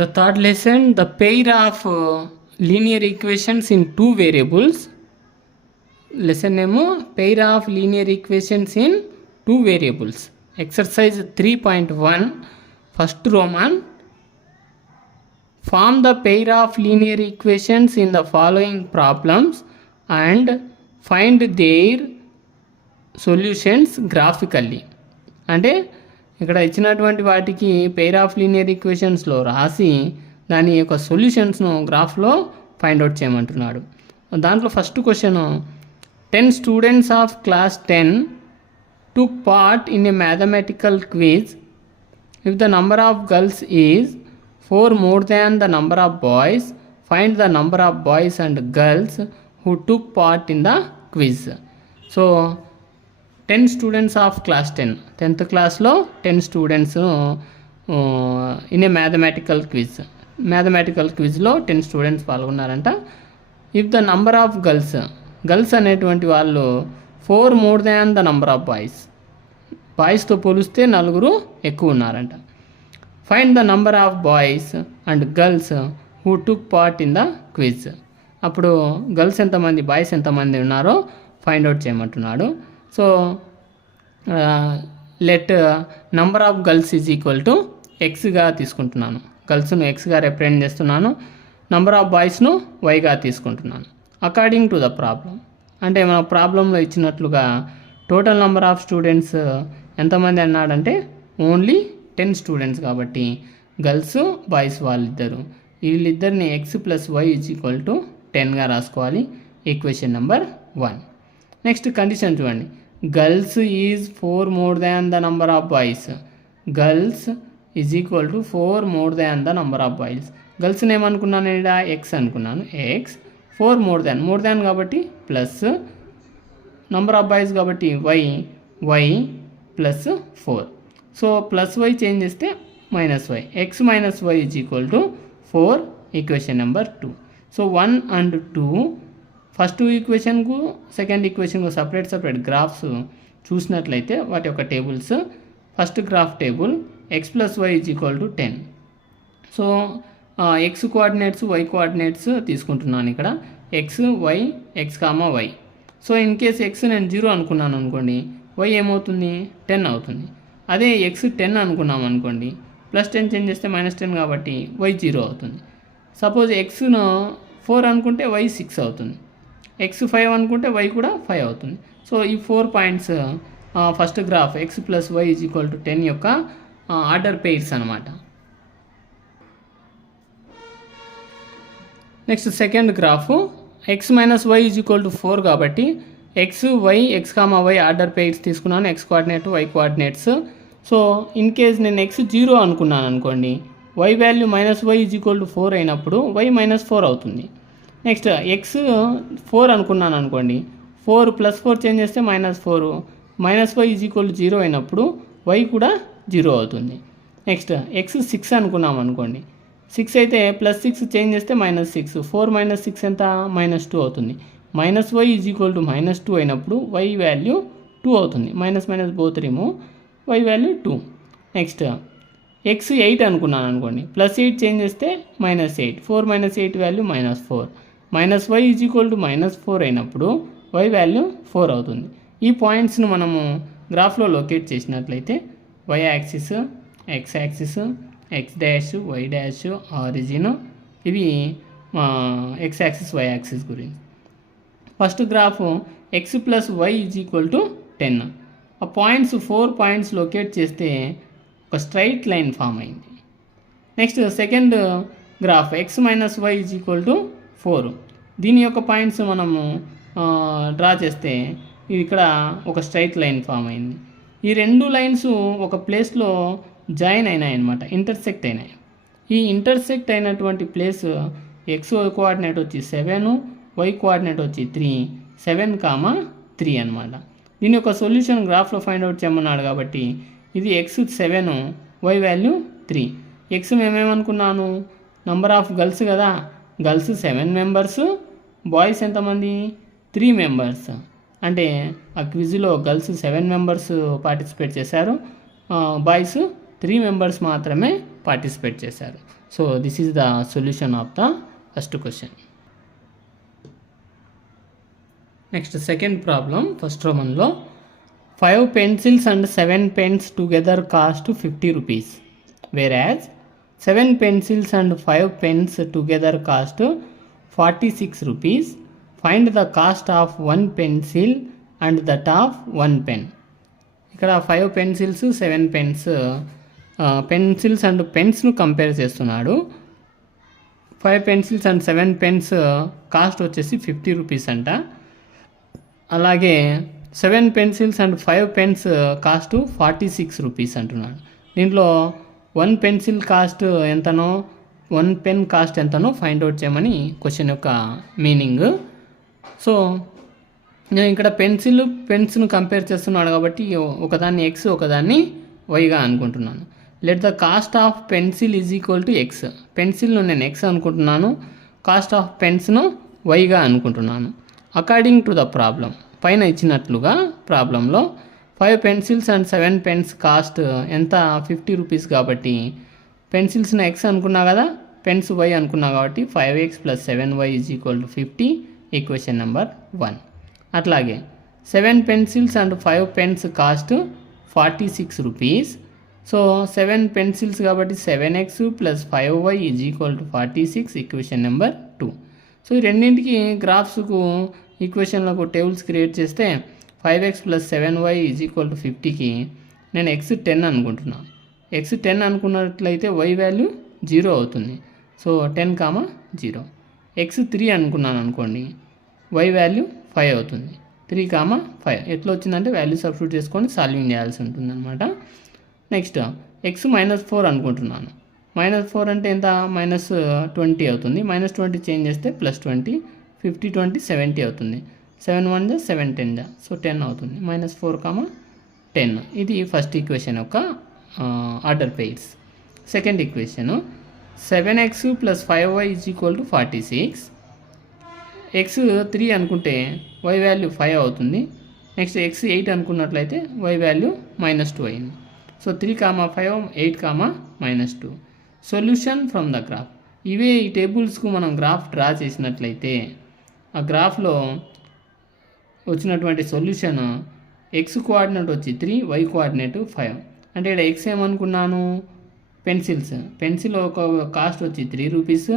The third lesson, the pair of linear equations in two variables. Lesson name, pair of linear equations in two variables. Exercise 3.1, first Roman. Form the pair of linear equations in the following problems and find their solutions graphically. అంటే ఇక్కడ ఇచ్చినటువంటి వాటికి pair of linear ఈక్వేషన్స్లో రాసి దాని యొక్క సొల్యూషన్స్ను గ్రాఫ్లో find out చేయమంటున్నాడు. దాంట్లో first question, 10 students of class 10 took part in a mathematical quiz. If the number of girls is 4 more than the number of boys, find the number of boys and girls who took part in the quiz. So 10 students of class 10th క్లాస్లో 10 students in a mathematical క్విజ్లో 10 students పాల్గొన్నారంట. If the number of girls అనేటువంటి వాళ్ళు 4 more than the number of బాయ్స్తో పోలిస్తే 4 ఎక్కువ ఉన్నారంట. Find the number of boys and girls who took part in the quiz. అప్పుడు గర్ల్స్ ఎంతమంది, బాయ్స్ ఎంతమంది ఉన్నారో ఫైండ్ అవుట్ చేయమంటున్నాడు. So let number of girls is equal to ఎక్స్గా తీసుకుంటున్నాను. గర్ల్స్ను ఎక్స్గా రిప్రజెంట్ చేస్తున్నాను, నంబర్ ఆఫ్ బాయ్స్ను వైగా తీసుకుంటున్నాను. అకార్డింగ్ టు ద ప్రాబ్లం, అంటే మన ప్రాబ్లంలో ఇచ్చినట్లుగా టోటల్ నంబర్ ఆఫ్ స్టూడెంట్స్ ఎంతమంది అన్నాడంటే ఓన్లీ 10 స్టూడెంట్స్ కాబట్టి గర్ల్స్ బాయ్స్ వీళ్ళిద్దరిని x plus y is equal to 10గా రాసుకోవాలి. Equation number 1. నెక్స్ట్ కండిషన్ చూడండి, girls is 4 more than the number of boys. Girls is equal to 4 more than the number of boys. గర్ల్స్ని ఏమనుకున్నాను, ఇక్కడ x అనుకున్నాను. X 4 more than కాబట్టి plus number of boys కాబట్టి y plus 4. So plus y change చేస్తే minus y. X minus y is equal to 4. Equation number 2. So 1 and 2 first ఈక్వేషన్కు second ఈక్వేషన్కు separate graphs చూసినట్లయితే వాటి యొక్క tables, first graph table x plus y is equal to 10. So x coordinates y coordinates తీసుకుంటున్నాను ఇక్కడ, x y, x comma y. So in case x నేను 0 అనుకున్నాను అనుకోండి, వై ఏమవుతుంది 10 అవుతుంది. అదే ఎక్స్ 10 అనుకున్నాం అనుకోండి, +10 చేంజ్ చేస్తే -10 కాబట్టి వై 0 అవుతుంది. సపోజ్ ఎక్స్ను 4 అనుకుంటే వై 6 అవుతుంది, ఎక్స్ 5 అనుకుంటే వై కూడా 5 అవుతుంది. సో ఈ 4 points first graph x plus y is equal to 10 యొక్క ఆర్డర్ పెయిర్స్ అనమాట. Next second graph x minus y is equal to 4 కాబట్టి x y, x comma y order pairs తీసుకున్నాను, x coordinate y coordinates. So in case నేను x 0 అనుకున్నాను అనుకోండి, y value -y is equal to 4 అయినప్పుడు why -4 అవుతుంది. Next X 4 అనుకున్నాను అనుకోండి, 4 + 4 change చేస్తే -4, -y ఈజ్ ఈక్వల్ టు 0 అయినప్పుడు వై కూడా 0 అవుతుంది. నెక్స్ట్ ఎక్స్ 6 అనుకున్నాం అనుకోండి, 6 అయితే +6 చేంజ్ చేస్తే -6, 4 - 6 ఎంత -2 అవుతుంది. -y ఈజ్ ఈక్వల్ టు -2 అయినప్పుడు వై వాల్యూ 2 అవుతుంది. Minus both remove, y value 2. Next x 8 అనుకున్నాను అనుకోండి, +8 చేంజ్ చేస్తే -8, 4 - 8 value -4, -y is equal to -4 అయినప్పుడు వై వాల్యూ 4 అవుతుంది. ఈ పాయింట్స్ను మనము గ్రాఫ్లో లొకేట్ చేసినట్లయితే y axis, x axis, x dash, y dash, origin, ఇవి ఎక్స్ యాక్సిస్ వై యాక్సిస్ గురించి. First graph x plus y is equal to 10. ఆ పాయింట్స్ 4 పాయింట్స్ లొకేట్ చేస్తే ఒక స్ట్రైట్ లైన్ ఫామ్ అయింది. Next second graph x minus y is equal to 4. దీని యొక్క points మనము draw చేస్తే ఇది ఇక్కడ ఒక స్ట్రైట్ లైన్ ఫామ్ అయింది. ఈ 2 లైన్స్ ఒక ప్లేస్లో జాయిన్ అయినాయి అన్నమాట, ఇంటర్సెక్ట్ అయినాయి. ఈ ఇంటర్సెక్ట్ అయినటువంటి ప్లేస్ ఎక్స్ కోఆర్డినేట్ వచ్చి 7, వై కోఆర్డినేట్ వచ్చి 3, 7,3 అనమాట. దీని యొక్క సొల్యూషన్ గ్రాఫ్లో ఫైండ్ అవుట్ చేయమన్నాడు కాబట్టి ఇది ఎక్స్ 7, వై వాల్యూ 3. ఎక్స్ మేమేమనుకున్నాను, నంబర్ ఆఫ్ గర్ల్స్ కదా, గర్ల్స్ 7 మెంబర్స్, బాయ్స్ ఎంతమంది 3 మెంబర్స్. అంటే ఆ క్విజ్లో గర్ల్స్ 7 మెంబర్స్ పార్టిసిపేట్ చేశారు, బాయ్స్ 3 మెంబర్స్ మాత్రమే పార్టిసిపేట్ చేశారు. So this is the solution of the first question. Next second problem. First రోమన్లో 5 pencils and 7 pens together cost 50 rupees, whereas 7 pencils and 5 pens together cost 46 rupees. Find the cost of 1 pencil and that of 1 pen. ఇక్కడ 5 pencils 7 pens, pencils and పెన్స్ను compare చేస్తున్నాడు. 5 pencils and 7 pens cost వచ్చేసి 50 rupees అంట. అలాగే 7 pencils and 5 pens cost 46 rupees అంటున్నాడు. దీంట్లో 1 pencil cost ఎంతనో 1 pen cost ఎంతనో ఫైండ్ అవుట్ చేయమని క్వశ్చన్ యొక్క మీనింగ్. సో నేను ఇక్కడ పెన్స్ను కంపేర్ చేస్తున్నాడు కాబట్టి ఒకదాన్ని ఎక్స్ ఒకదాన్ని వైగా అనుకుంటున్నాను. Let the cost of pencil is equal to x. పెన్సిల్ను నేను ఎక్స్ అనుకుంటున్నాను, కాస్ట్ ఆఫ్ పెన్స్ను వైగా అనుకుంటున్నాను. అకార్డింగ్ టు ద ప్రాబ్లం, పైన ఇచ్చినట్లుగా ప్రాబ్లంలో 5 pencils and 7 pens కాస్ట్ ఎంత 50 రూపీస్ కాబట్టి పెన్సిల్స్ను ఎక్స్ అనుకున్నా కదా, పెన్స్ వై అనుకున్నా కాబట్టి 5x + 7y is equal to 50, equation number 1. అట్లాగే 7 pencils and 5 pens cost 46 rupees. So 7 pencils కాబట్టి 7x + 5y is equal to 46, equation number 2. So ఈ రెండింటికి గ్రాఫ్స్కు ఈక్వేషన్లకు టేబుల్స్ క్రియేట్ చేస్తే 5x + 7y is equal to 50కి నేను x 10 అనుకుంటున్నాను. x 10 అనుకున్నట్లయితే y value 0 అవుతుంది. So 10, 0. x 3 అనుకున్నాను అనుకోండి, y వాల్యూ 5 అవుతుంది. 3, 5 ఎట్లా వచ్చిందంటే వాల్యూ సబ్స్టిట్యూట్ చేసుకొని సాల్వింగ్ చేయాల్సి ఉంటుంది అనమాట. నెక్స్ట్ x -4 అనుకుంటున్నాను. -4 అంటే ఎంత, -20 అవుతుంది. -20 చేంజ్ చేస్తే +20, 50, 20, 70 అవుతుంది. 7 1 = 7 10 సో 10 అవుతుంది. -4, 10. ఇది ఫస్ట్ ఈక్వేషన్ యొక్క order pairs. Second equation 7x + 5y is equal to 46. x 3 అనుకుంటే y వాల్యూ 5 అవుతుంది. నెక్స్ట్ x 8 అనుకున్నట్లయితే y వాల్యూ -2 అయింది. So 3, 5, 8, -2. Solution from the graph. ఇవే ఈ టేబుల్స్కు మనం గ్రాఫ్ డ్రా చేసినట్లయితే ఆ గ్రాఫ్లో వచ్చినటువంటి సొల్యూషన్ x కోఆర్డినేట్ వచ్చి 3, y కోఆర్డినేట్ 5. అంటే ఇక్కడ x ఏమనుకున్నాను, పెన్సిల్ ఒక కాస్ట్ వచ్చి 3 రూపీస్,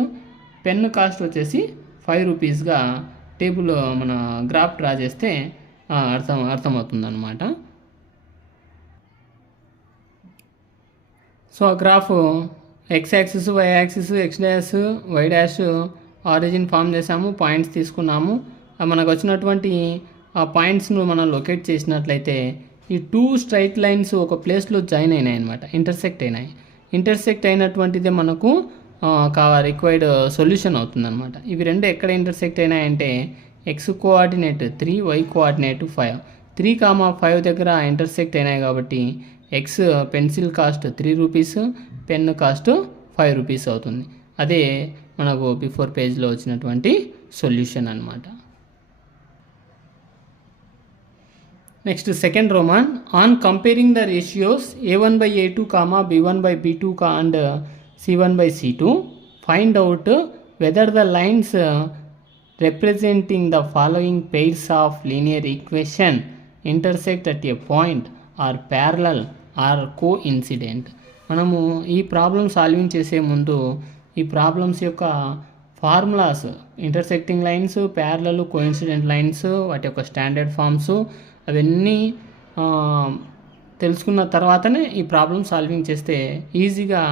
పెన్ కాస్ట్ వచ్చేసి 5 రూపీస్గా టేబుల్ మన గ్రాఫ్ డ్రా చేస్తే అర్థమవుతుంది అనమాట. సో ఆ graph x axis, y axis, x dash, y dash origin form చేసాము, పాయింట్స్ తీసుకున్నాము. మనకు వచ్చినటువంటి ఆ పాయింట్స్ను మనం లొకేట్ చేసినట్లయితే ఈ 2 స్ట్రైట్ లైన్స్ ఒక ప్లేస్లో జాయిన్ అయినాయి అనమాట, ఇంటర్సెక్ట్ అయినటువంటిదే మనకు రిక్వైర్డ్ సొల్యూషన్ అవుతుందన్నమాట. ఇవి రెండు ఎక్కడ ఇంటర్సెక్ట్ అయినాయంటే x కోఆర్డినేట్ 3, y కోఆర్డినేట్ 5. 3, 5 దగ్గర ఇంటర్సెక్ట్ అయినాయి కాబట్టి x pencil cost 3 rupees, pen cost 5 rupees అవుతుంది. అదే మనకు బిఫోర్ పేజ్లో వచ్చినటువంటి సొల్యూషన్ అనమాట. Next second roman. On comparing the ratios a1/a2, b1/b2 and c1/c2, find out whether the lines representing the following pairs of linear equation intersect at a point are parallel or coincident. మనము ఈ problem solving చేసే ముందు ఈ problems యొక్క formulas, intersecting lines, parallel, coincident lines, వాటి యొక్క standard forms అవన్నీ తెలుసుకున్న తర్వాతనే ఈ ప్రాబ్లమ్ సాల్వింగ్ చేస్తే ఈజీగా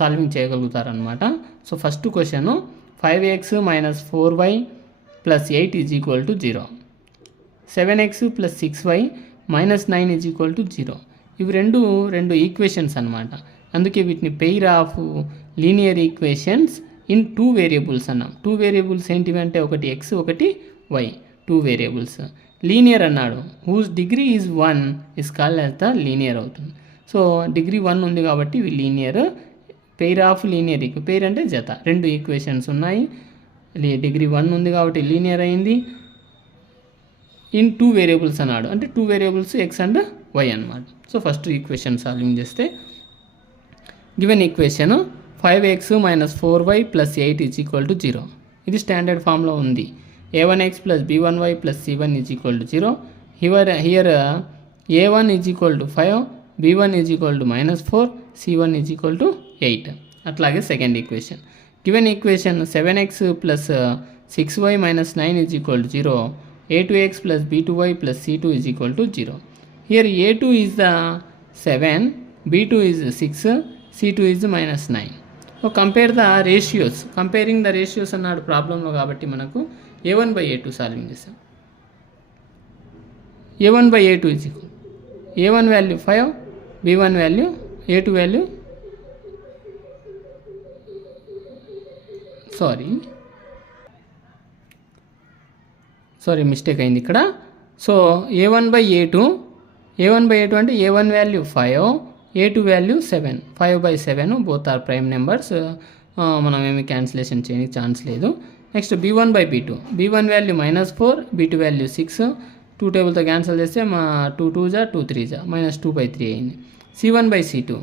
సాల్వింగ్ చేయగలుగుతారనమాట. So first question 5x - 4y + 8 is equal to 0. 7x + 6y - 9 is equal to 0. ఇవి రెండు ఈక్వేషన్స్ అనమాట. అందుకే వీటిని pair of linear equations in 2 variables అన్నాం. 2 వేరియబుల్స్ ఏంటివి అంటే ఒకటి x, ఒకటి y, 2 వేరియబుల్స్. లీనియర్ అన్నాడు, whose degree is 1 is called as the linear అవుతుంది. సో డిగ్రీ 1 ఉంది కాబట్టి ఇవి linear. Pair of linear pair అంటే జత, 2 ఈక్వేషన్స్ ఉన్నాయి. డిగ్రీ 1 ఉంది కాబట్టి లీనియర్ అయింది. ఇన్ 2 వేరియబుల్స్ అన్నాడు, అంటే 2 వేరియబుల్స్ ఎక్స్ అండ్ వై అన్నమాట. సో ఫస్ట్ ఈక్వేషన్ సాల్వింగ్ చేస్తే గివెన్ ఈక్వేషన్ 5x - 4y + 8 = 0. ఇది స్టాండర్డ్ ఫామ్లో ఉంది. a1x + b1y + c1 = 0. Here a1 = 5, b1 = -4, c1 = 8. అట్లాగే second equation given equation 7x + 6y - 9 = 0. a2x + b2y + c2 = 0. Here a2 is the 7, b2 is 6, c2 is -9. So compare the ratios, comparing the ratios అన్నాడు ప్రాబ్లంలో, కాబట్టి మనకు a1/a2 solving చేస్తాం. a1/a2 a1 value 5, b1 value, a2 value sorry mistake అయింది ఇక్కడ. So a1/a2 అంటే a1 value 5, a2 value 7, 5/7 both are prime numbers. మనం ఏమి క్యాన్సిలేషన్ చేయడానికి ఛాన్స్ లేదు. Next b1/b2 value -4, b2 value 6, 2 టేబుల్తో క్యాన్సిల్ చేస్తే 2 2 - 2 3 -2/3 అయింది. c1/c2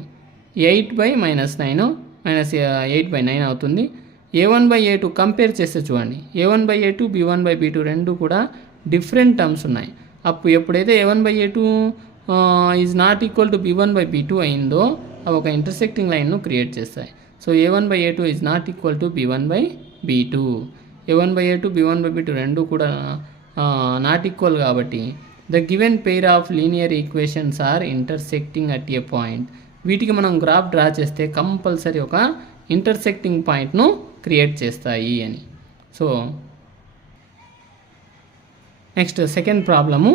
8/-9 -8/9 అవుతుంది. a1/a2 కంపేర్ చేస్తే చూడండి, a1/a2 b1/b2 రెండు కూడా డిఫరెంట్ టర్మ్స్ ఉన్నాయి. ఎప్పుడైతే a1/a2 is not equal to b1/b2 అయిందో అవి ఒక ఇంటర్సెక్టింగ్ లైన్ను క్రియేట్ చేస్తాయి. So a1/a2 is not equal to b1/b2. a1/a2 b1/b2 రెండు కూడా నాట్ ఈక్వల్ కాబట్టి the given pair of linear equations are intersecting at a point. వీటికి మనం గ్రాఫ్ డ్రా చేస్తే కంపల్సరీ ఒక ఇంటర్సెక్టింగ్ పాయింట్ను క్రియేట్ చేస్తాయి అని. So next second problem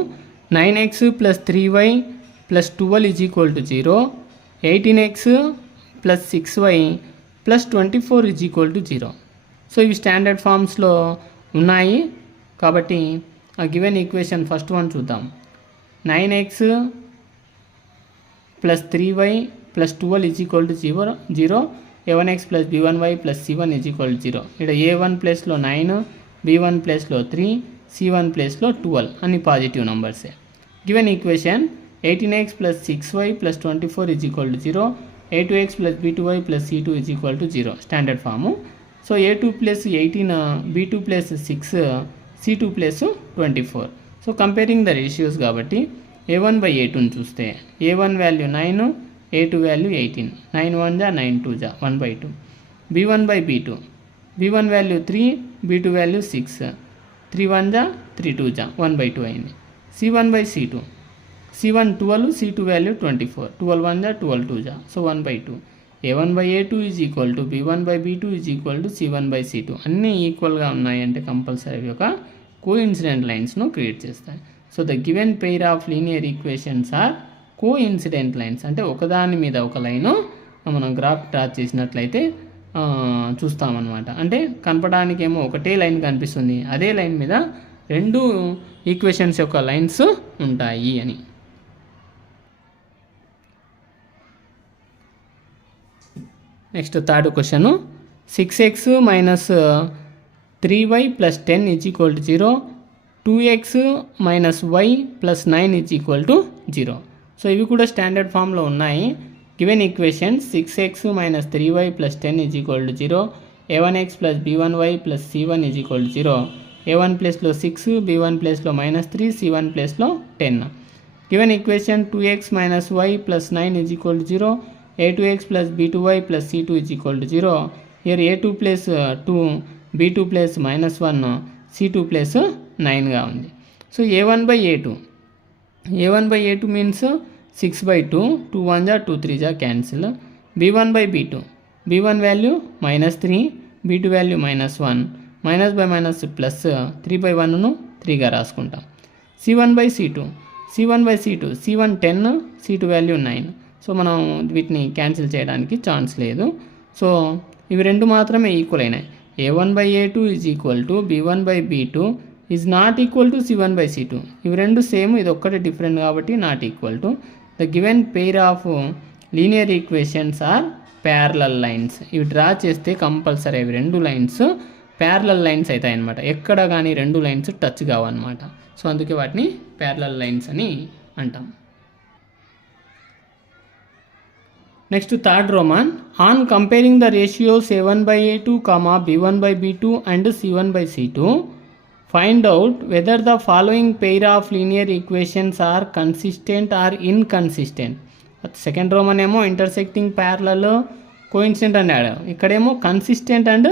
9x + 3y + 12 = 0, 18x + 6y + 24 = 0. So ఇవి స్టాండర్డ్ ఫామ్స్లో ఉన్నాయి కాబట్టి ఆ గివెన్ ఈక్వేషన్ ఫస్ట్ వన్ చూద్దాం. 9x + 3y + 12 = 0, a1x + b1y + c1 = 0. ఇక్కడ a1 ప్లేస్లో 9, b1 ప్లేస్లో 3, c1 ప్లేస్లో 12 అన్ని పాజిటివ్ నంబర్సే. Given equation 18x + 6y + 24 = 0, a2x + b2y + c2 = 0 standard form. So a2 + 18, b2 + 6, c2 + 24. So comparing the ratios కాబట్టి a1/a2 చూస్తే a1 value 9, a2 value 18, 9 1 = 9 2 = 1/2. b1/b2 b1 value 3, b2 value 6, 3 1 = 3 2 = 1/2 అయింది. c1/c2 c1 12, c2 value 24, 12 1 = 12 2 = so 1/2. a1/a2 = b1/b2 = c1/c2 అన్నీ ఈక్వల్గా ఉన్నాయంటే compulsory ఒక coincident లైన్స్ను create చేస్తాయి. So the given pair of linear equations are coincident lines, అంటే ఒకదాని మీద ఒక లైను మనం గ్రాఫ్ డ్రా చేసినట్లయితే చూస్తామన్నమాట. అంటే కనపడానికి ఏమో ఒకటే లైన్ కనిపిస్తుంది, అదే లైన్ మీద రెండు ఈక్వేషన్స్ యొక్క లైన్స్ ఉంటాయి అని. Next third question 6x - 3y + 10 = 0, 2x - y + 9 = 0. So ఇవి కూడా స్టాండర్డ్ ఫామ్లో ఉన్నాయి. Given equation 6x - 3y + 10 = 0, a1x + b1y + c1 = 0, a1 ప్లేస్లో 6, b1 ప్లేస్లో -3, c1 ప్లేస్లో 10. Given equation 2x - y + 9 = 0, a2x + b2y + c2 = 0. Here a2 + 2, b2 + -1, c2 + 9గా ఉంది. So a1/a2 means 6/2, 2 1 = 2 3 = cancel. b1/b2 b1 value -3, b2 value -1, minus plus 3/1ను 3గా రాసుకుంటాం. c1/c2 c1 10, c2 value 9. So మనం వీటిని క్యాన్సిల్ చేయడానికి ఛాన్స్ లేదు. సో ఇవి రెండు మాత్రమే ఈక్వల్ అయినాయి. a1/a2 = b1/b2 is not equal to c1/c2. ఇవి రెండు సేమ్, ఇది ఒక్కటే డిఫరెంట్ కాబట్టి not equal to. The given pair of linear equations are parallel lines. ఇవి డ్రా చేస్తే కంపల్సరీ ఇవి రెండు లైన్స్ ప్యారలల్ లైన్స్ అవుతాయి అన్నమాట. ఎక్కడ కానీ రెండు లైన్స్ టచ్ కావన్నమాట. సో అందుకే వాటిని ప్యారలల్ లైన్స్ అని అంటాం. Next third roman, on comparing the ratios A1/A2, B1/B2 and C1/C2, find out whether the following pair of linear equations are consistent or inconsistent. Second roman ఏమో intersecting parallel coincident అన్నాడు, ఇక్కడేమో consistent and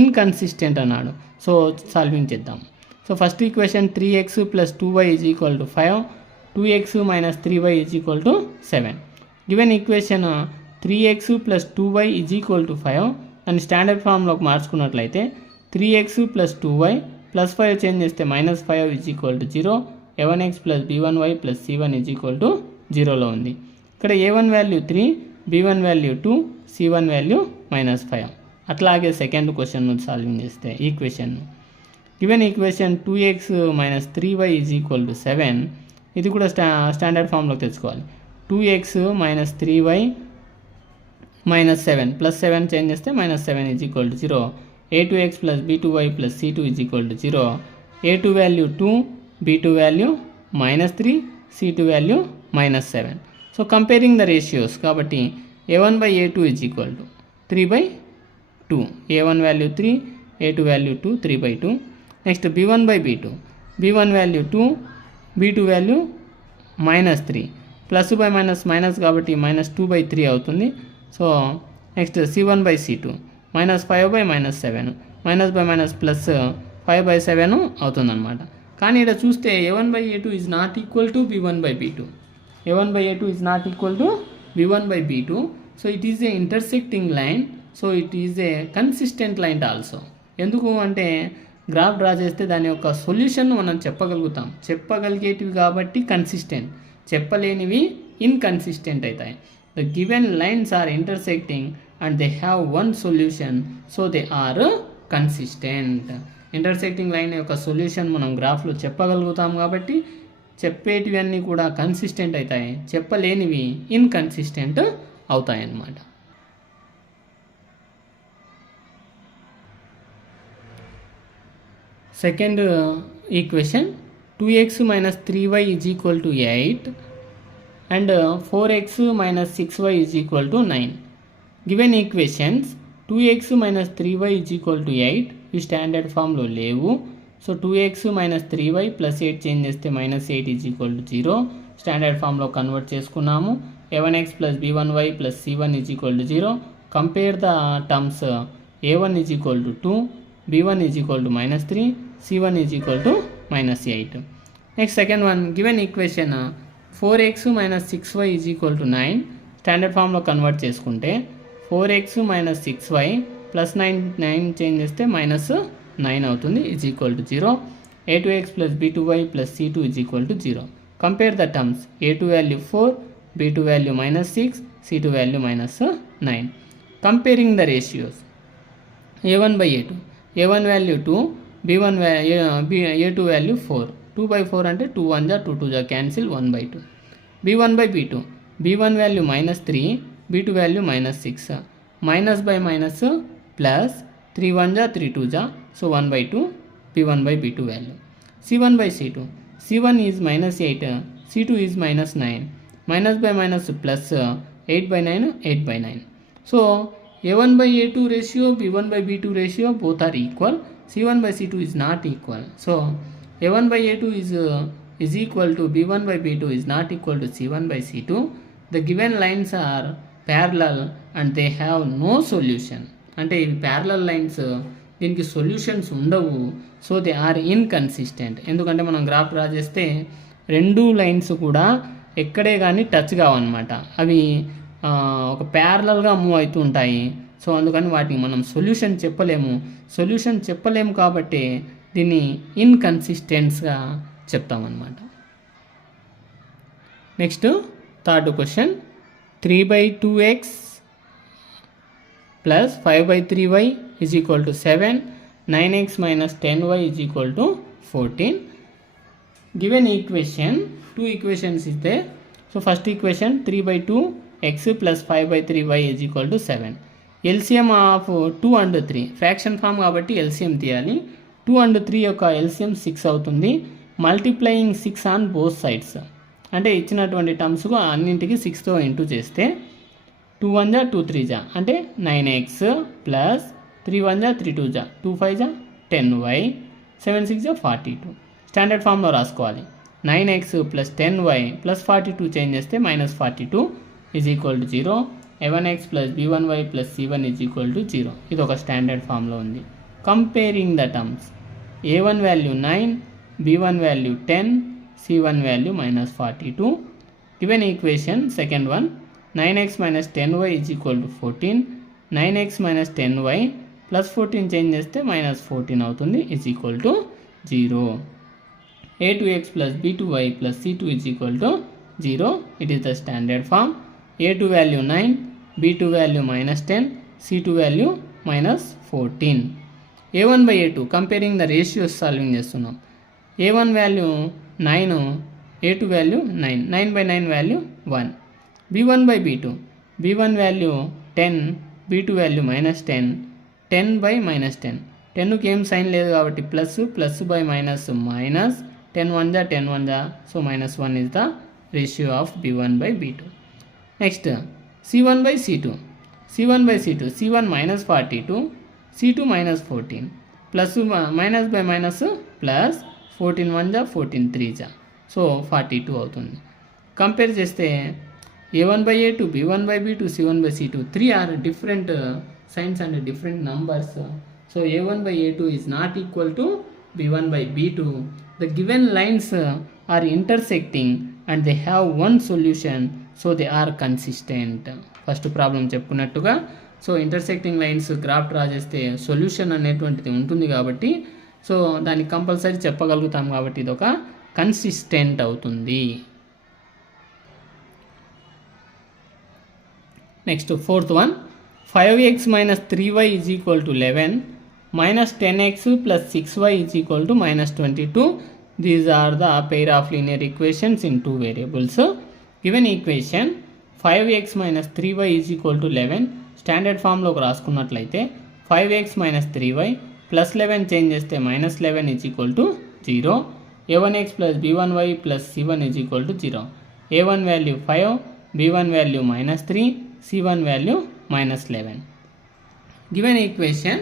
inconsistent అన్నాడు. So solving చేద్దాం. So first equation 3x + 2y = 5, 2x - 3y = 7. Given equation 3x + 2y = 5 అని standard ఫామ్లోకి మార్చుకున్నట్లయితే 3x + 2y + 5 change చేస్తే -5 = 0, a1x + b1y + c1 = 0లో ఉంది. ఇక్కడ a1 value 3, b1 value 2, c1 value -5. అట్లాగే second question solving చేస్తే equation given equation 2x - 3y = 7, ఇది కూడా standard ఫామ్లోకి తెచ్చుకోవాలి. 2x - 3y - 7 + 7 change చేస్తే -7 = 0, a2x + b2y + c2 = 0, a2 value 2, b2 value -3, c2 value -7. So comparing the ratios కాబట్టి a1/A2 = 3/2, a1 value 3, a2 value 2, 3/2. Next b1/B2, b1 value 2, b2 value -3, plus by minus కాబట్టి -2/3 అవుతుంది. So next c1/C2 -5/-7, -/- 5/7 అవుతుందన్నమాట. కానీ ఇక్కడ చూస్తే a1/A2 is not equal to b1/B2, a1/A2 is not equal to b1/B2. So it is a intersecting line, so it is a consistent line also. ఎందుకు అంటే graph draw చేస్తే దాని యొక్క సొల్యూషన్ మనం చెప్పగలుగుతాం, చెప్పగలిగేటివి కాబట్టి కన్సిస్టెంట్, చెప్పలేనివి ఇన్కన్సిస్టెంట్ అవుతాయి. The given lines are intersecting and they have one solution, so they are consistent. Intersecting line యొక్క సొల్యూషన్ మనం గ్రాఫ్లో చెప్పగలుగుతాం కాబట్టి చెప్పేటివి అన్నీ కూడా కన్సిస్టెంట్ అవుతాయి, చెప్పలేనివి ఇన్కన్సిస్టెంట్ అవుతాయి అన్నమాట. Second equation 2x - 3y = 8 and 4x - 6y = 9. Given equations 2x - 3y = 8 ఈ స్టాండర్డ్ ఫామ్లో లేవు. సో 2x - 3y + 8 చేంజ్ చేస్తే -8 = 0, స్టాండర్డ్ ఫామ్లో కన్వర్ట్ చేసుకున్నాము. a1x + b1y + c1 = 0. Compare the terms, a1 = 2, b1 = -3, c1 = -8. Next second one, given equation 4x - 6y = 9 standard ఫామ్లో convert చేసుకుంటే 4x - 6y + 9 change చేస్తే -9 అవుతుంది, = 0, a2x + b2y + c2 = 0. Compare the terms, a2 value 4, b2 value -6, c2 value -9. Comparing the ratios a1/A2, a1 value 2, a2 value 4, 2/4 అంటే 2 1 2 2 cancel, 1/2. b1/B2, b1 value -3, b2 value -6, -/- +3 1 3 2 so 1/2 b1/B2 value. c1/C2, c1 is -8, c2 is -9, -/- 8/9 8/9. So a1/A2 ratio, b1/B2 ratio both are equal, c1/C2 is not equal. So a1/A2 is equal to b1/B2 is not equal to c1/C2. The given lines are parallel and they have no solution. అంటే ఇవి parallel lines, దీనికి solutions ఉండవు. So they are inconsistent. ఎందుకంటే మనం graph draw చేస్తే రెండు lines కూడా ఎక్కడే కానీ టచ్ కావన్నమాట, అవి ఒక ప్యారలల్గా మూవ్ అవుతూ ఉంటాయి. సో అందుకని వాటిని మనం సొల్యూషన్ చెప్పలేము కాబట్టి దీన్ని ఇన్కన్సిస్టెంట్స్గా చెప్తామన్నమాట. Next third question, 3/2x + 5/3y = 7, 9x - 10y = 14. Given equation, two equations ఇస్తే, so first equation 3/2x + 5/3y = 7. LCM of 2 and 3 fraction form కాబట్టి ఎల్సిఎం తీయాలి. 2 అండ్ 3 యొక్క ఎల్సిఎం 6 అవుతుంది. మల్టిప్లయింగ్ 6 ఆన్ బోత్ సైడ్స్, అంటే ఇచ్చినటువంటి టర్మ్స్ అన్నింటికి 6తో ఇంటూ చేస్తే 2 1 జా 2 3 జా అంటే 9x ప్లస్ 3 1 జా 3 2 జా 2 5 జా 10y 7 6 జా 42. స్టాండర్డ్ ఫామ్లో రాసుకోవాలి. 9x plus 10y plus 42 change చేస్తే -42 is equal to 0. a1x plus b1y plus c1 is equal to 0. ఇది ఒక స్టాండర్డ్ ఫామ్లో ఉంది. Comparing the terms, a1 value 9, b1 value 10, c1 value -42. Given equation second one, 9x minus 10y is equal to 14. 9x minus 10y plus 14 change చేస్తే -14 అవుతుంది is equal to 0. a2x plus b2y plus c2 is equal to 0. It is the standard form. a2 value 9, b2 value -10, c2 value -14. a1 by a2 comparing the ratios solving చేస్తున్నాం. a1 value 9, a2 value 9, 9 by 9 value 1. b1 by b2, b1 value 10, b2 value -10, 10 by -10. 10కి ఏం sign లేదు కాబట్టి plus by minus minus, 10 1 జా 10 1 జా, so -1 is the ratio of b1 by b2. Next c1 by c2, c1 by c2, c1 -42, c2 -14, plus minus by minus plus 14 1 జా 14 3 జా, so 42 అవుతుంది. Compare చేస్తే a1 by a2, b1 by b2, c1 by c2, 3 are different signs and different numbers. So a1 by a2 is not equal to b1 by b2. The given lines are intersecting and they have one solution, so they are consistent. First problem చెప్పుకున్నట్టుగా, so intersecting lines graph draw చేస్తే solution అనేటువంటిది ఉంటుంది కాబట్టి, so దానికి compulsory చెప్పగలుగుతాం కాబట్టి ఇది ఒక కన్సిస్టెంట్ అవుతుంది. Next fourth one, 5x minus 3y is equal to 11, minus 10x plus 6y is equal to -22. These are the pair of linear equations in two variables. Given equation 5x minus 3y is equal to 11, standard ఫామ్లోకి రాసుకున్నట్లయితే 5x minus 3y plus 11 change చేస్తే -11 is equal to 0. a1x plus b1y plus c1 is equal to 0. a1 value 5, b1 value -3, c1 value -11. Given equation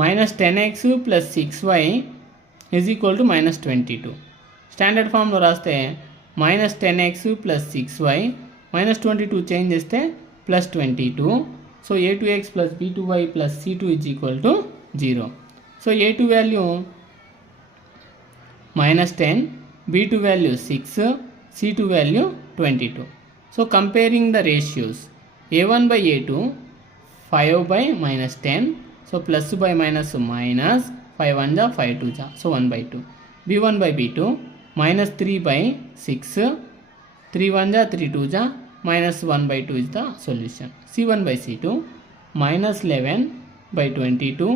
-10x plus 6y is equal to -22. Standard ఫామ్లో రాస్తే -10x plus 6y -22 change చేస్తే +22. So a2x plus b2y plus c2 is equal to 0. So a2 value -10, b2 value 6, c2 value 22. So comparing the ratios, a1 by a2 5 by -10, so plus by minus minus 5 1 జా 5 2 జా, so 1/2. b1 by b2 -3 by 6, 3 1 జా 3 2 జా, -1/2 is the solution. c1 by c2 -11 by 22,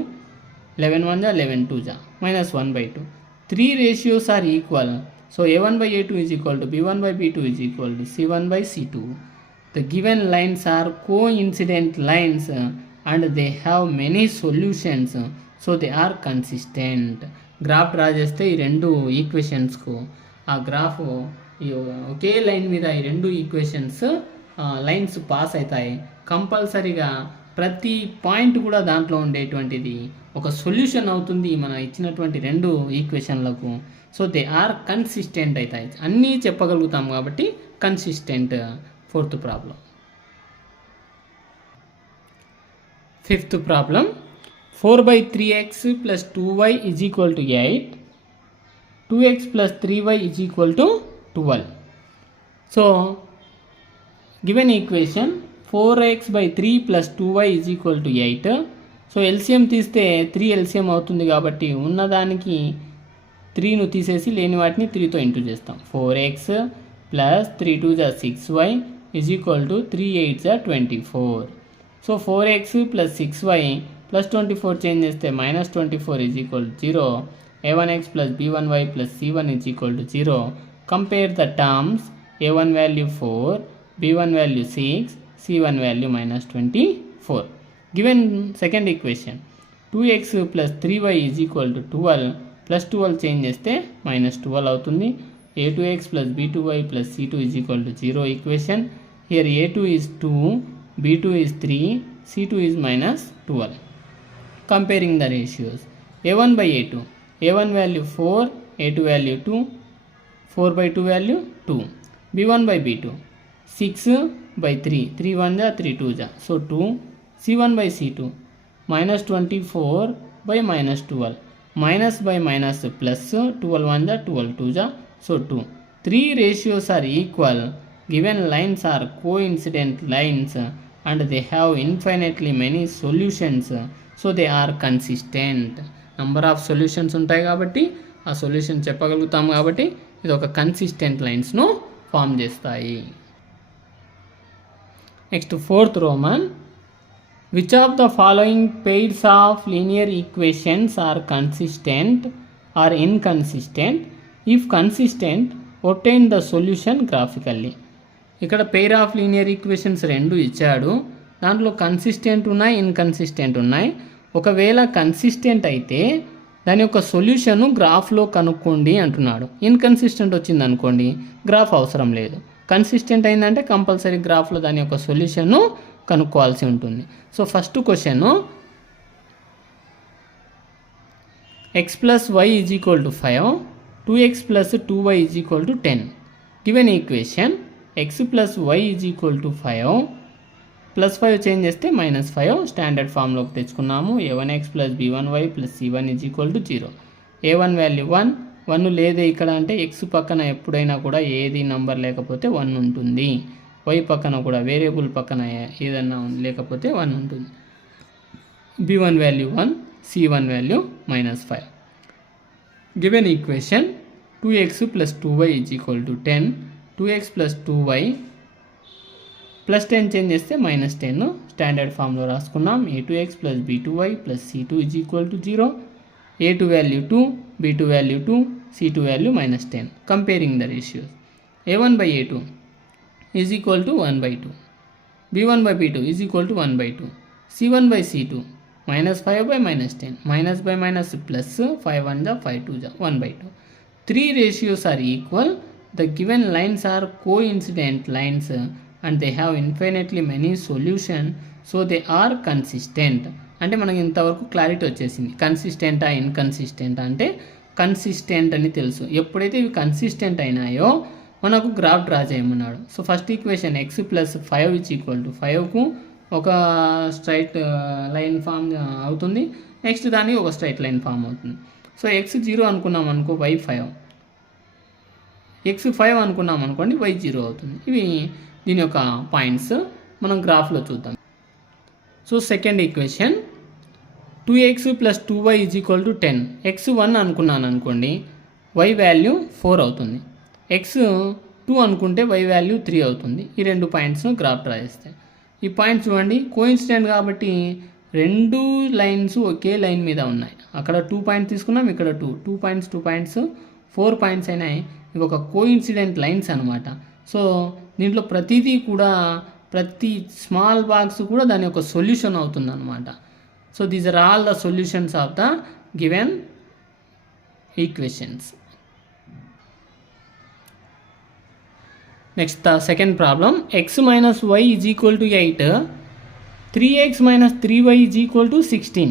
11 1 జా 11 2 జా, -1/2. 3 ratios are equal. So a1 by a2 is equal to b1 by b2 is equal to c1 by c2. The given lines are coincident lines and they have many solutions, so they are consistent. Graph draw చేస్తే ఈ రెండు ఈక్వేషన్స్కు ఆ graph ఒకే line మీద ఈ రెండు equations lines pass అవుతాయి. కంపల్సరీగా ప్రతి పాయింట్ కూడా దాంట్లో ఉండేటువంటిది ఒక సొల్యూషన్ అవుతుంది మన ఇచ్చినటువంటి రెండు ఈక్వేషన్లకు. సో దే ఆర్ కన్సిస్టెంట్ అవుతాయి, అన్నీ చెప్పగలుగుతాం కాబట్టి consistent. Fourth problem. Fifth problem, 4/3x plus 2y is equal to 8, 2x plus 3y is equal to 12. So given equation 4x/3 plus 2y is equal to 8. So LCM తీస్తే 3 LCM అవుతుంది కాబట్టి ఉన్నదానికి 3ను తీసేసి లేని వాటిని 3తో ఇంటూ చేస్తాం. 4x plus 3 2 జా 6y is equal to 3 8 జా 24. So 4x plus 6y plus 24 change చేస్తే -24 is equal to 0. a1x plus b1y plus c1 is equal to 0. Compare the terms, a1 value 4, b1 value 6, C1 value minus 24. Given second equation 2x plus 3y is equal to 12 plus 12 change చేస్తే minus 12 అవుతుంది. a2x plus b2y plus c2 is equal to 0 equation. Here a2 is 2, b2 is 3, c2 is minus 12. Comparing the ratios, a1 by a2, a1 value 4, a2 value 2, 4 by 2 value 2, b1 by b2, 6 by 3, 3 1 ja, 3 2 ja, so 2, c1 by c2, minus 24 by minus 12, minus by minus plus, 12 1 ja, 12 2 ja, so 2. 3 ratios are equal, given lines are coincident lines and they have infinitely many solutions, so they are consistent. Number of solutions ఉంటాయి కాబట్టి ఆ solution చెప్పగలుగుతాం కాబట్టి ఇది ఒక consistent లైన్స్ను form చేస్తాయి. Next fourth roman, which of the following pairs of linear equations are consistent or inconsistent, if consistent obtain the solution graphically. ఇక్కడ పెయిర్ ఆఫ్ లీనియర్ ఈక్వేషన్స్ రెండు ఇచ్చాడు, దాంట్లో కన్సిస్టెంట్ ఉన్నాయి, ఇన్కన్సిస్టెంట్ ఉన్నాయి. ఒకవేళ కన్సిస్టెంట్ అయితే దాని యొక్క సొల్యూషను గ్రాఫ్లో కనుక్కోండి అంటున్నాడు. ఇన్కన్సిస్టెంట్ వచ్చింది అనుకోండి గ్రాఫ్ అవసరం లేదు. కన్సిస్టెంట్ అయిందంటే కంపల్సరీ గ్రాఫ్లో దాని యొక్క సొల్యూషన్ను కనుక్కోవాల్సి ఉంటుంది. So first question, x plus y is equal to 5, 2x plus 2y is equal to 10. Given equation x plus y is equal to 5, plus 5 change చేస్తే మైనస్ 5 స్టాండర్డ్ ఫామ్లోకి తెచ్చుకున్నాము. a1x plus b1y plus c1 is equal to 0. a1 value 1, 1 లేదే ఇక్కడ అంటే x పక్కన ఎప్పుడైనా కూడా ఏది number లేకపోతే 1 ఉంటుంది. y పక్కన కూడా వేరియబుల్ పక్కన ఏదన్నా లేకపోతే 1 ఉంటుంది. b1 value 1, c1 value minus 5. Given equation 2x plus 2y is equal to 10, 2x plus 2y plus 10 change చేస్తే మైనస్ 10 స్టాండర్డ్ ఫామ్లో రాసుకున్నాం. a2x plus b2y plus c2 is equal to 0. a2 value 2, b2 value 2, c2 value minus 10. Comparing the ratios, a1 by a2 is equal to 1 by 2, b1 by b2 is equal to 1 by 2, c1 by c2 minus 5 by minus 10, minus by minus plus, 5 1 ja, 5 2 ja, 1 by 2. 3 ratios are equal, the given lines are coincident lines and they have infinitely many solutions, so they are consistent. అంటే మనకి ఇంతవరకు clarity వచ్చేసింది. కన్సిస్టెంటా inconsistent అంటే consistent అని తెలుసు. ఎప్పుడైతే ఇవి consistent అయినాయో మనకు గ్రాఫ్ డ్రా చేయమన్నాడు. So first equation x plus 5 is equal to 5కు ఒక స్ట్రైట్ లైన్ ఫామ్ అవుతుంది. నెక్స్ట్ దానికి ఒక స్ట్రైట్ లైన్ ఫామ్ అవుతుంది. సో x 0 అనుకున్నాం అనుకో, y 5, x 5 అనుకున్నాం అనుకోండి, y 0 అవుతుంది. ఇవి దీని యొక్క పాయింట్స్ మనం గ్రాఫ్లో చూద్దాం. So second equation 2x plus 2y is equal to 10. x 1 అనుకున్నాను అనుకోండి, y వాల్యూ 4 అవుతుంది. x 2 అనుకుంటే y వాల్యూ 3 అవుతుంది. ఈ రెండు పాయింట్స్ను గ్రాఫ్ డ్రా చేస్తాయి. ఈ పాయింట్స్ చూడండి కోఇన్సిడెంట్ కాబట్టి రెండు లైన్స్ ఒకే లైన్ మీద ఉన్నాయి. అక్కడ 2 పాయింట్స్ తీసుకున్నాం, ఇక్కడ 2 పాయింట్స్ 4 పాయింట్స్ అయినాయి. ఇవి ఒక కోఇన్సిడెంట్ లైన్స్ అనమాట. సో దీంట్లో ప్రతిదీ కూడా ప్రతి స్మాల్ బాక్స్ కూడా దాని యొక్క సొల్యూషన్ అవుతుంది అనమాట. So these are all the solutions of the given equations. Next, the second problem, x minus y is equal to 8, 3x minus 3y is equal to 16.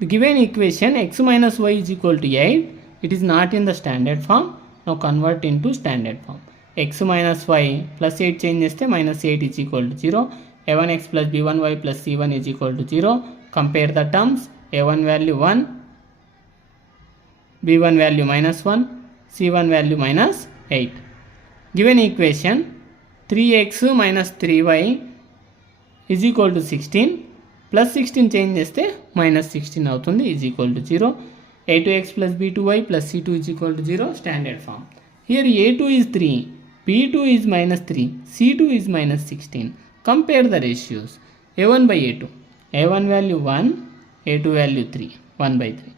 The given equation x minus y is equal to 8, it is not in the standard form. Now convert into standard form. x minus y plus 8 change చేస్తే minus 8 is equal to 0. a1x plus b1y plus c1 is equal to 0. Compare the terms, a1 value 1, b1 value minus 1, c1 value minus 8. Given equation 3x minus 3y is equal to 16, plus 16 change చేస్తే minus 16 అవుతుంది, is equal to 0. a2x plus b2y plus c2 is equal to 0, standard form. Here a2 is 3, b2 is minus 3, c2 is minus 16. Compare the ratios, a1 by a2, a1 value 1, a2 value 3, 1 by 3,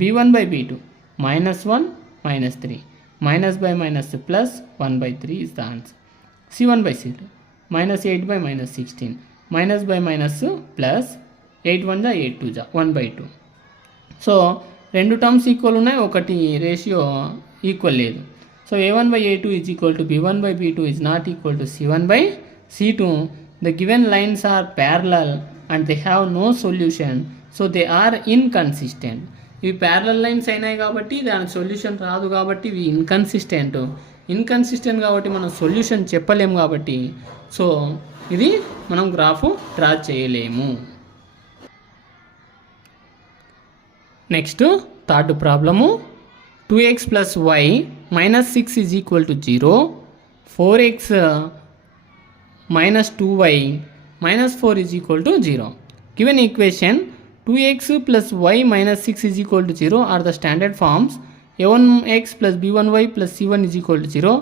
b1 by b2, minus 1, minus 3, minus by minus plus 1 by 3 is the answer. c1 by c2, -8/-16, minus by minus plus 8 1 జా 8 2 జా 1/2. So రెండు terms equal ఉన్నాయి, ఒకటి ratio equal లేదు. So a1/a2 is equal to b1/b2 is not equal to c1/c2. The given lines are parallel and they have no solution, so they are inconsistent. ఇవి parallel lines అయినాయి కాబట్టి దానికి solution రాదు, కాబట్టి ఇవి ఇన్కన్సిస్టెంట్ కాబట్టి మనం సొల్యూషన్ చెప్పలేము, కాబట్టి సో ఇది మనం గ్రాఫ్ డ్రా చేయలేము. Next third problem, 2x + y - 6 is equal to 0, 4x - 2y - 4 is equal to 0. Given equation 2x + y - 6 is equal to 0 are the standard forms. a1x + b1y + c1 is equal to 0,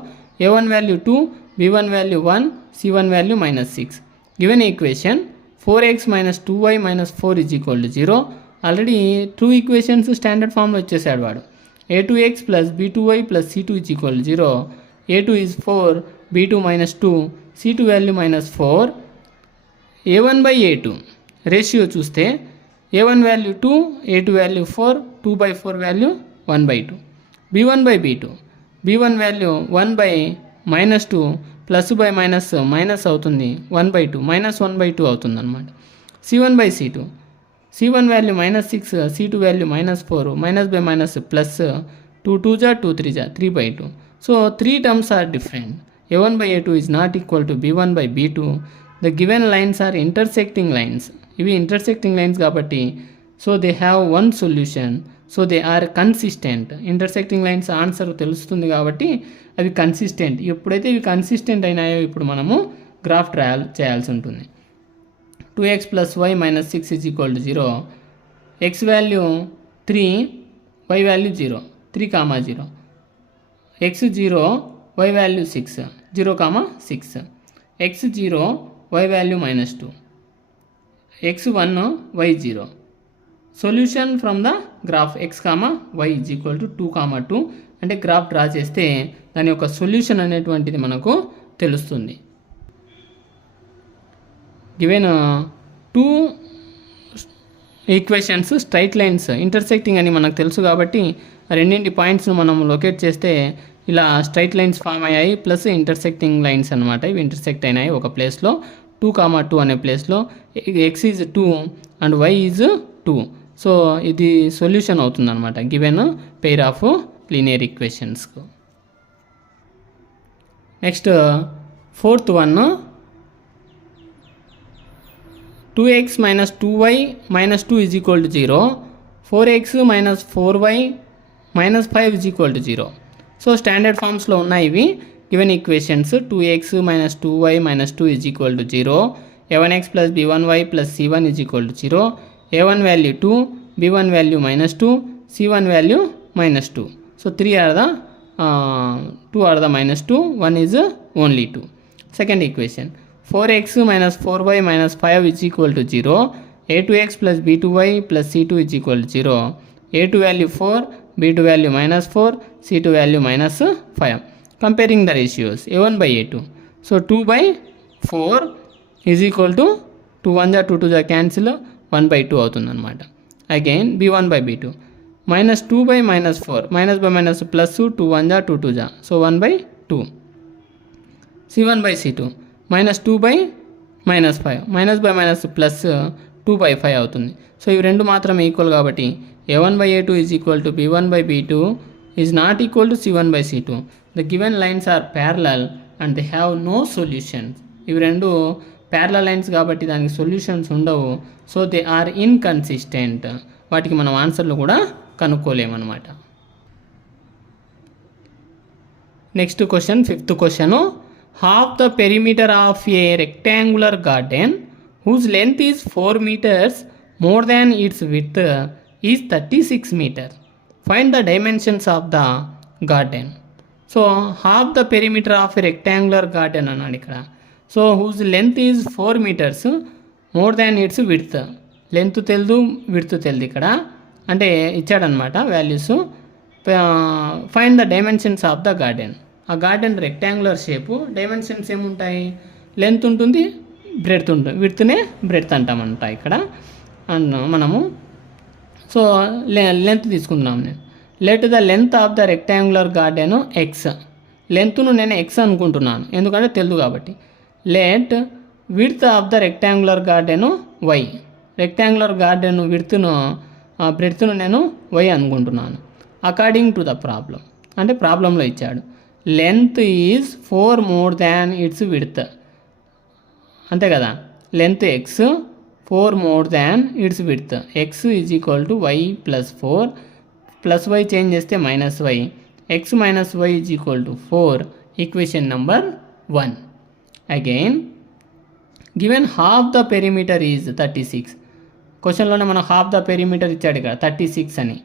a1 value 2, b1 value 1, c1 value -6. Given equation 4x - 2y - 4 is equal to 0. Already 2 equations standard ఫామ్లో వచ్చేసాడు వాడు. a2x + b2y + c2 is equal to 0, a2 is 4, b2 -2, c2 value -4. a1/a2 ratio చూస్తే a1 value 2, a2 value 4, 2/4 value 1/2. b1/b2 b1 value 1/-2 +/- అవుతుంది 1/2, -1/2 అవుతుంది అనమాట. c1/c2 c1 value -6, c2 value -4, -/- +2 2 జా 2 3 జా 3/2. So 3 terms are different. a1/a2 is not equal to b1/b2. The given lines are intersecting lines. ఇవి intersecting lines కాబట్టి so they have one solution, so they are consistent. Intersecting lines answer తెలుస్తుంది కాబట్టి అవి consistent. ఎప్పుడైతే ఇవి consistent అయినాయో ఇప్పుడు మనము graph trial చేయాల్సి ఉంటుంది. 2x + y - 6 is equal to 0, x value 3, y value 0, 3, 0, x 0, y value 6, 0, 6, x 0, y value -2, x 1, y 0. Solution from the graph x, y is equal to 2, 2. అంటే గ్రాఫ్ డ్రా చేస్తే దాని యొక్క solution అనేటువంటిది మనకు తెలుస్తుంది. Given 2 equations straight lines intersecting అని మనకు తెలుసు కాబట్టి రెండింటి పాయింట్స్ను మనం లొకేట్ చేస్తే ఇలా స్ట్రైట్ లైన్స్ ఫామ్ అయ్యాయి, ప్లస్ ఇంటర్సెక్టింగ్ లైన్స్ అనమాట. ఇవి ఇంటర్సెక్ట్ అయినాయి ఒక ప్లేస్లో 2, 2 అనే ప్లేస్లో. x is 2 and y is 2. So ఇది సొల్యూషన్ అవుతుంది అనమాట గివెన్ పెయిర్ ఆఫ్ లీనియర్ ఈక్వేషన్స్కు. Next fourth one, 2x - 2y - 2 is equal to 0, 4x - 4y - 5 is equal to 0. So standard ఫామ్స్లో ఉన్నాయి ఇవి given equations. 2x - 2y - 2 is equal to 0, a1x + b1y + c1 is equal to 0, a1 value 2, b1 value -2, c1 value -2. So 2 are the -2, 1 is only 2. Second equation, 4x - 4y - 5 is equal to 0, a2x + b2y + c2 is equal to 0, a2 value 4, b2 value -4, c2 value -5. Comparing the ratios, a1/a2. So 2/4 is equal to 2 1 ja 2 2 ja cancel 1/2 అవుతుంది అనమాట. Again b1/b2 -2/-4, -/- +2 1 ja 2 2 ja, so 1/2. c1/c2 -2/-5, -/- +2/5 అవుతుంది. So ఇవి రెండు మాత్రమే equal కాబట్టి a1/a2 is equal to b1/b2 is not equal to c1/c2. The given lines are parallel and they have no solutions. ఇవి రెండు parallel lines కాబట్టి దానికి సొల్యూషన్స్ ఉండవు. So they are inconsistent. వాటికి మనం ఆన్సర్లు కూడా కనుక్కోలేమన్నమాట. Next question, fifth question, half the perimeter of a rectangular garden whose length is 4 meters more than its width is 36 meters. Find the dimensions of the garden. So half the perimeter of a rectangular garden అన్నాడు ఇక్కడ. So whose length is 4 meters more than its width. Length తెలుదు, width తెలుదు ఇక్కడ అంటే ఇచ్చాడనమాట values. Find the dimensions of the garden. ఆ garden rectangular shape, dimensions ఏముంటాయి, length ఉంటుంది, బ్రెడ్త్ ఉంటుంది. విడ్త్నే బ్రెడ్త్ అంటామంట ఇక్కడ. అండ్ మనము సో లెంత్ తీసుకుంటున్నాం. నేను let the length of the rectangular garden x. లెంత్ను నేను ఎక్స్ అనుకుంటున్నాను ఎందుకంటే తెలుగు కాబట్టి. Let width of the rectangular garden y. Rectangular garden విడ్త్ను బ్రెడ్త్ను నేను వై అనుకుంటున్నాను. అకార్డింగ్ టు ద ప్రాబ్లం, అంటే ప్రాబ్లంలో ఇచ్చాడు length is 4 more than its width, అంతే కదా. Length x 4 more than its width. X is equal to y plus 4, plus y change చేస్తే minus y. X minus y is equal to 4. Equation number 1. Again given half the perimeter is 36. క్వశ్చన్లోనే మనం half the perimeter ఇచ్చాడు ఇక్కడ 36 అని.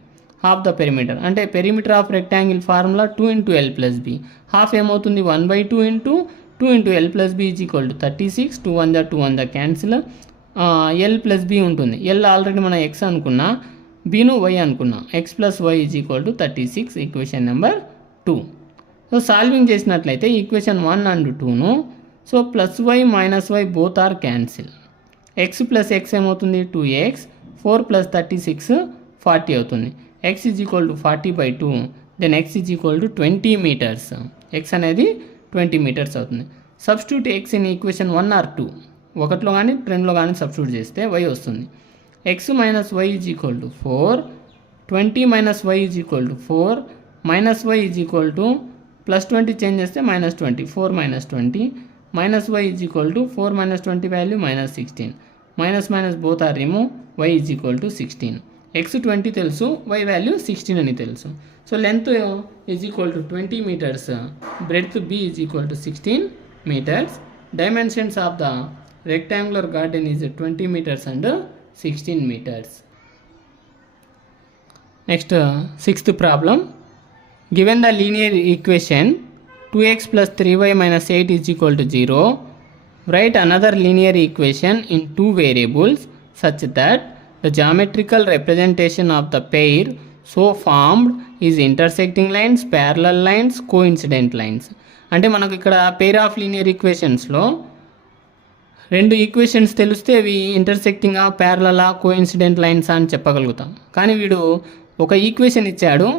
Half the perimeter అంటే perimeter of rectangle formula 2 × L + B. Half ఏమవుతుంది 1/2 × 2 × L + B is equal to 36. 2 1 2 1 cancel. L + B ఉంటుంది. L already మనం x అనుకున్నా, బీను వై అనుకున్నాం. X plus y is equal to 36. Equation number 2. So solving చేసినట్లయితే equation 1 and 2ను so plus y minus y both are cancel. X plus x ఏమవుతుంది 2x, 4 + 36 40 అవుతుంది. x is equal to 40/2. Then x is equal to 20 meters. x అనేది 20 meters అవుతుంది. Substitute x in equation 1 or 2, ఒకటిలో కానీ రెండులో కానీ substitute చేస్తే y వస్తుంది. x minus y is equal to 4, 20 minus y is equal to 4, minus y is equal to plus 20 change చేస్తే -20, 4 - 20, minus y is equal to 4 - 20 value -16. Minus minus both are remove. Y is equal to 16. X 20 తెలుసు, y value 16 అని తెలుసు. So length is equal to 20 meters, breadth b is equal to 16 meters. Dimensions of the rectangular garden is 20 meters and 16 meters. Next, sixth problem. Given the linear equation 2x plus 3y minus 8 is equal to 0, write another linear equation in two variables such that the geometrical representation of the pair so formed is intersecting lines, parallel lines, coincident lines. అంటే మనకు ఇక్కడ pair of linear equationsలో రెండు equations తెలిస్తే అవి ఇంటర్సెక్టింగా, ప్యారలలా, coincident lines అని చెప్పగలుగుతాం. కానీ వీడు ఒక ఈక్వేషన్ ఇచ్చాడు,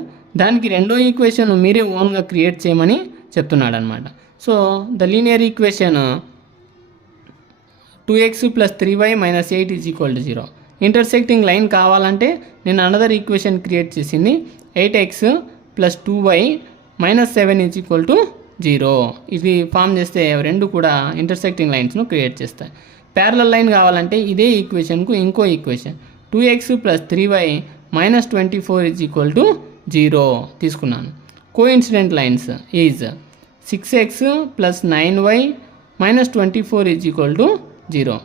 దానికి రెండో ఈక్వేషన్ మీరే ఓన్గా క్రియేట్ చేయమని చెప్తున్నాడు అనమాట. So the linear equation 2x + 3y - 8 is equal to 0. Intersecting line కావాలంటే నేను అనదర్ ఈక్వేషన్ క్రియేట్ చేసింది 8x + 2y - 7 is equal to 0. ఇది ఫామ్ చేస్తే రెండు కూడా ఇంటర్సెక్టింగ్ లైన్స్ను క్రియేట్ చేస్తాయి. ప్యారలల్ లైన్ కావాలంటే ఇదే ఈక్వేషన్కు ఇంకో equation 2x + 3y - 24 is equal to 0 తీసుకున్నాను. Coincident lines is 6x + 9y - 24 is equal to 0.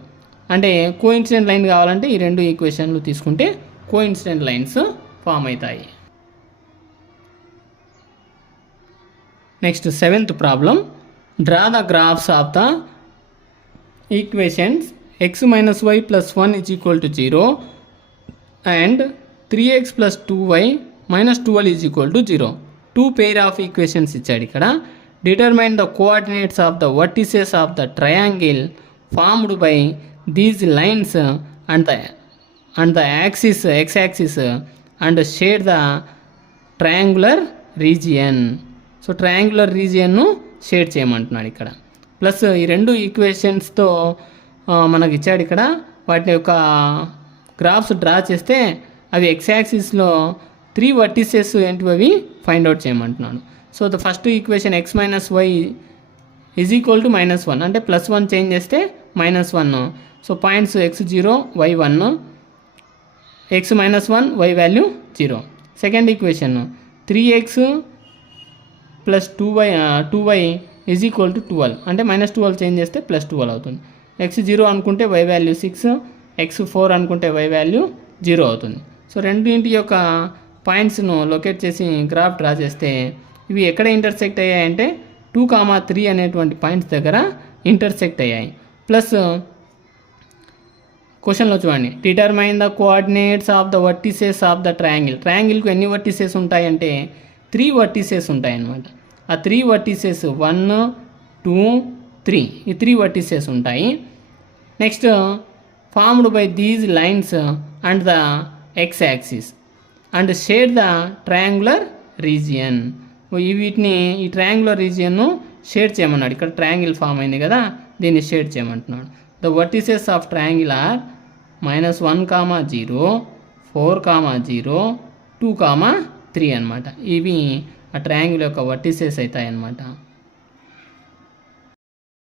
అంటే కోఇన్సిడెంట్ లైన్ కావాలంటే ఈ రెండు ఈక్వేషన్లు తీసుకుంటే కోఇన్సిడెంట్ లైన్స్ ఫామ్ అవుతాయి. Next seventh problem. Draw the graphs of the equations x - y + 1 is equal to 0 and 3x + 2y - 12 is equal to 0. Two pair of equations ఇచ్చాడు ఇక్కడ. Determine the coordinates of the vertices of the triangle formed by these lines and the axis x-axis and shade the triangular region. So triangular రీజియన్ను shade చేయమంటున్నాడు ఇక్కడ. Plus ఈ రెండు ఈక్వేషన్స్తో మనకి ఇచ్చాడు ఇక్కడ. వాటి యొక్క గ్రాఫ్స్ డ్రా చేస్తే అవి x-axisలో 3 వర్టిసెస్ ఏంటివి అవి ఫైండ్ అవుట్ చేయమంటున్నాను. So the first equation x - y is equal to -1 అంటే +1 చేంజ్ చేస్తే -1. So points x0, y1, x - 1, y value 0. Second equation 3x + 2y is equal to 12 అంటే -12 చేంజ్ చేస్తే +12 అవుతుంది. x0 అనుకుంటే y వాల్యూ 6, x4 అనుకుంటే y value 0 అవుతుంది. So రెండింటి యొక్క పాయింట్స్ను లొకేట్ చేసి గ్రాఫ్ డ్రా చేస్తే ఇవి ఎక్కడ ఇంటర్సెక్ట్ అయ్యాయంటే 2, 3 అనేటువంటి పాయింట్స్ దగ్గర ఇంటర్సెక్ట్ అయ్యాయి. ప్లస్ క్వశ్చన్లో చూడండి, determine the coordinates of the vertices of the triangle. ట్రయాంగిల్కు ఎన్ని వర్టిసెస్ ఉంటాయంటే 3 వర్టిసెస్ ఉంటాయన్నమాట. ఆ 3 వర్టిసెస్ 1, 2, 3 ఈ 3 వర్టిసెస్ ఉంటాయి. Next formed by these lines and the X axis and shade the triangular region. వీటిని ఈ ట్రయాంగులర్ రీజియన్ను షేడ్ చేయమన్నాడు. ఇక్కడ ట్రయాంగిల్ ఫామ్ అయింది కదా, దీన్ని షేడ్ చేయమంటున్నాడు. The vertices of triangle are -1, 0, 4, 0, 2, 3 అనమాట. ఇవి ఆ ట్రయాంగిల్ యొక్క వర్టిసెస్ అవుతాయి అన్నమాట.